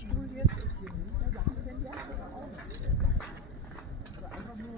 Stuhl jetzt. Ja, da haben wir die auch. Aber einfach nur.